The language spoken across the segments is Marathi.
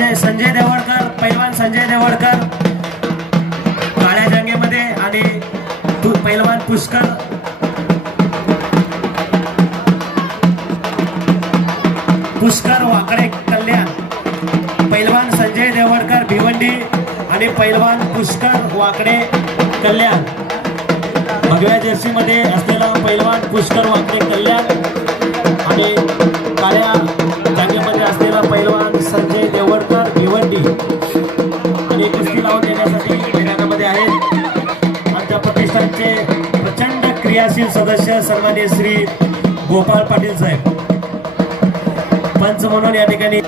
म्हणजे संजय देवळकर पैलवान संजय देवळकर. काळ्या जंगेमध्ये आणि पैलवान पुष्कर. पुष्कर वाकडे कल्याण. पैलवान संजय देवळकर भिवंडी आणि पैलवान पुष्कर वाकडे कल्याण. भगव्या जर्सीमध्ये असलेला पैलवान पुष्कर वाकडे कल्याण. आणि काळ्या संजय देवडकर भिवंडी. आणि कुस्ती लावून देण्यासाठी मैदानामध्ये आहेत आमच्या प्रतिष्ठानचे प्रचंड क्रियाशील सदस्य सन्मान्य श्री गोपाळ पाटील साहेब. पंच म्हणून या ठिकाणी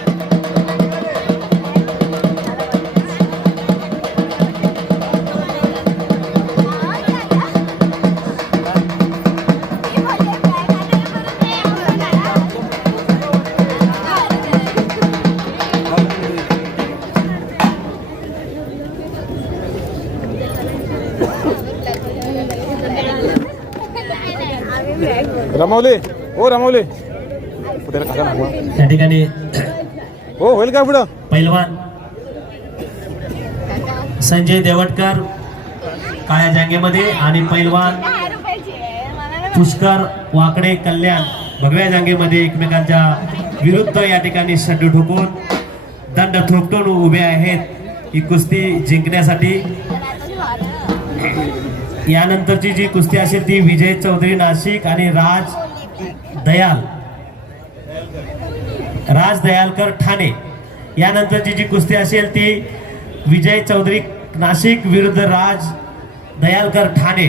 रमावले हो रमावले. त्या ठिकाणी हो होईल का पुढं? पैलवान संजय देवटकर काळ्या जांगेमध्ये आणि पैलवान पुष्कर वाकडे कल्याण भगव्या जांगेमध्ये एकमेकांच्या विरुद्ध या ठिकाणी सड्डू ठोकून दंड थोपटून उभे आहेत. ही कुस्ती जिंकण्यासाठी यानंतरची जी कुस्ती असेल ती विजय चौधरी नाशिक आणि राज दयाल. राज दयालकर ठाणे. यानंतरची जी कुस्ती असेल ती विजय चौधरी नाशिक विरुद्ध राज दयालकर ठाणे.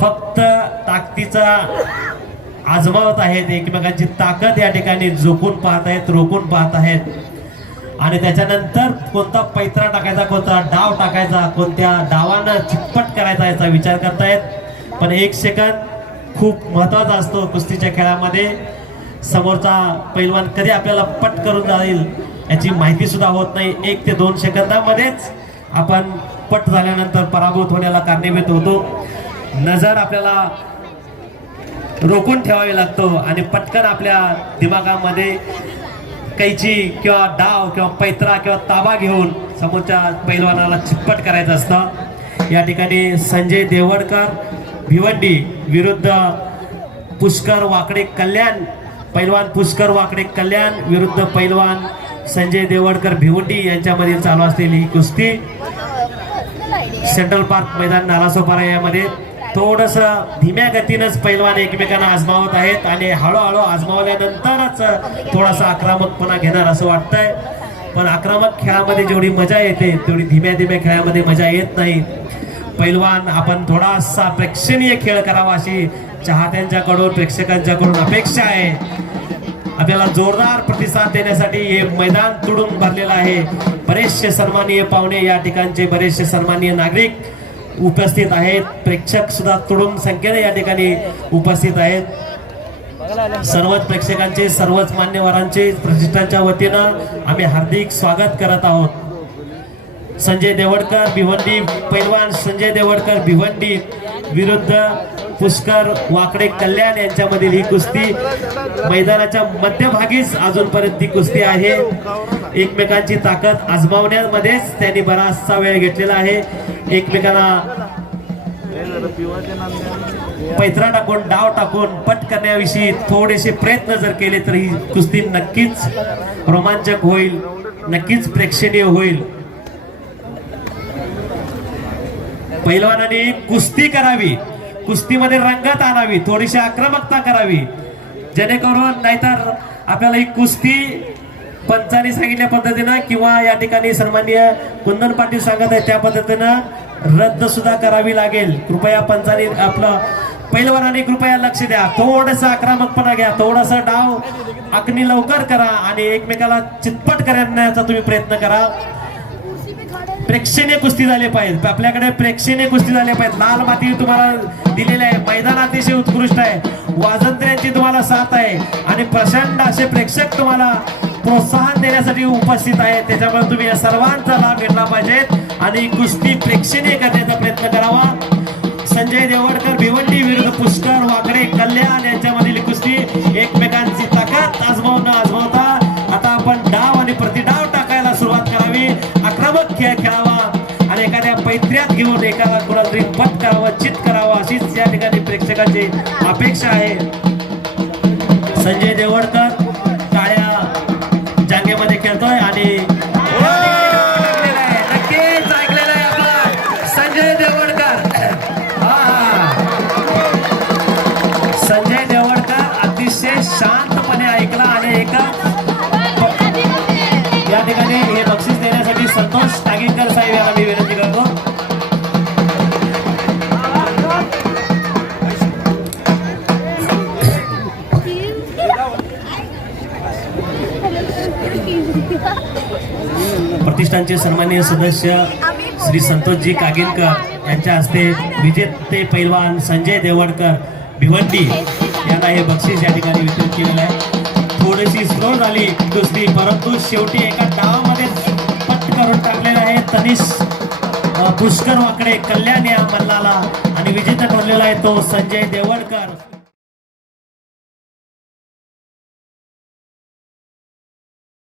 फक्त ताकदीचा आजमावत आहेत एकमेकांची ताकद या ठिकाणी झोकून पाहत आहेत रोखून पाहत आहेत. आणि त्याच्यानंतर कोणता पैत्रा टाकायचा कोणता डाव टाकायचा कोणत्या डावानं चितपट करायचा याचा विचार करतायत. पण एक सेकंद खूप महत्त्वाचा असतो कुस्तीच्या खेळामध्ये. समोरचा पैलवान कधी आपल्याला पट करून जाईल याची माहिती सुद्धा होत नाही. एक ते दोन सेकंदामध्येच आपण पट झाल्यानंतर पराभूत होण्याला कारणीभूत होतो. नजर आपल्याला रोखून ठेवावी लागतो आणि पटकन आपल्या दिमागामध्ये कैची किंवा डाव किंवा पैत्रा किंवा ताबा घेऊन समोरच्या पैलवानाला चिप्पट करायचं असतं. या ठिकाणी संजय देवडकर भिवंडी विरुद्ध पुष्कर वाकडे कल्याण पैलवान पुष्कर वाकडे कल्याण विरुद्ध पैलवान संजय देवडकर भिवंडी यांच्यामध्ये चालू असलेली ही कुस्ती. सेंट्रल पार्क मैदान नालासोपारा यामध्ये. थोडस धीम्या गतीनंच पैलवान एकमेकांना आजमावत आहेत आणि हळूहळू आजमावल्यानंतरच थोडासा आक्रमकपणा घेणार असं वाटतंय. पण आक्रमक खेळामध्ये जेवढी मजा येते तेवढी धीम्या धीम्या खेळामध्ये मजा येत नाही. पैलवान आपण थोडासा प्रेक्षणीय खेळ करावा अशी चाहत्यांच्याकडून प्रेक्षकांच्याकडून अपेक्षा आहे. आपल्याला जोरदार प्रतिसाद देण्यासाठी हे मैदान तुडून भरलेलं आहे. बरेचसे सन्माननीय पाहुणे या ठिकाणचे बरेचसे सन्माननीय नागरिक उपस्थित आहेत. प्रेक्षक सुद्धा तुडून संख्येने या ठिकाणी उपस्थित आहेत. सर्वच प्रेक्षकांचे सर्वच मान्यवरांचे प्रतिष्ठानच्या वतीनं आम्ही हार्दिक स्वागत करत आहोत. संजय देवडकर भिवंडी पैलवान संजय देवडकर भिवंडी विरुद्ध पुष्कर वाकडे कल्याण यांच्यामधील ही कुस्ती मैदानाच्या मध्यभागीच अजूनपर्यंत ती कुस्ती आहे. एकमेकांची ताकद आजमावण्यामध्येच त्यांनी बराचसा वेळ घेतलेला आहे. एकमेकांना पैत्रा टाकून डाव टाकून पट करण्याविषयी थोडेसे प्रयत्न जर केले तर ही कुस्ती नक्कीच रोमांचक होईल नक्कीच प्रेक्षणीय होईल. पैलवानाने कुस्ती करावी कुस्तीमध्ये रंगत आणावी थोडीशी आक्रमकता करावी. जेणेकरून नाहीतर आपल्याला ही कुस्ती पंचाने सांगितल्या पद्धतीनं किंवा या ठिकाणी सन्माननीय कुंदन पाटील सांगत आहे त्या पद्धतीनं रद्द सुद्धा करावी लागेल. कृपया पंचाने आपलं पहिलवानाने कृपया लक्ष द्या. थोडस आक्रमकपणा घ्या. थोडासा डाव अग्नी लवकर करा आणि एकमेकाला चितपट करण्याचा तुम्ही प्रयत्न करा. प्रेक्षणीय कुस्ती झाले पाहिजे. आपल्याकडे प्रेक्षणीय कुस्ती झाले पाहिजे. लाल माती तुम्हाला दिलेली आहे. मैदान अतिशय उत्कृष्ट आहे. वाजंत्र्यांची तुम्हाला साथ आहे. आणि प्रचंड असे प्रेक्षक तुम्हाला प्रोत्साहन देण्यासाठी उपस्थित आहेत त्याच्यामुळे तुम्ही या सर्वांचा लाभ घेतला पाहिजेत आणि कुस्ती प्रेक्षणीय करण्याचा प्रयत्न करावा. संजय देवडकर भिवंडी विरुद्ध पुष्कर वाकडे कल्याण यांच्यामधील कुस्ती एकमेकांची ताकद आजमावणं आजमावता आता आपण डाव आणि प्रतिडाव टाकायला सुरुवात करावी. आक्रमक खेळ खेळावा आणि एखाद्या पैत्र्यात घेऊन एखादा कुणातरी पट करावा करावं चित करावं अशीच या ठिकाणी प्रेक्षकांची अपेक्षा आहे. संजय देवडकर संस्थांचे सन्माननीय सदस्य श्री संतोषजी कागिनकर यांच्या हस्ते विजेते पैलवान संजय देवडकर भिवंडी यांना हे बक्षीस या ठिकाणी वितरित केलेलं आहे. थोडीशी स्लो झाली दुसरी परंतु शेवटी एका डावामध्ये पट करून टाकलेलं आहे तनिष पुष्कर वाकडे कल्याण या मल्लाला. आणि विजेता ठरलेला आहे तो संजय देवडकर.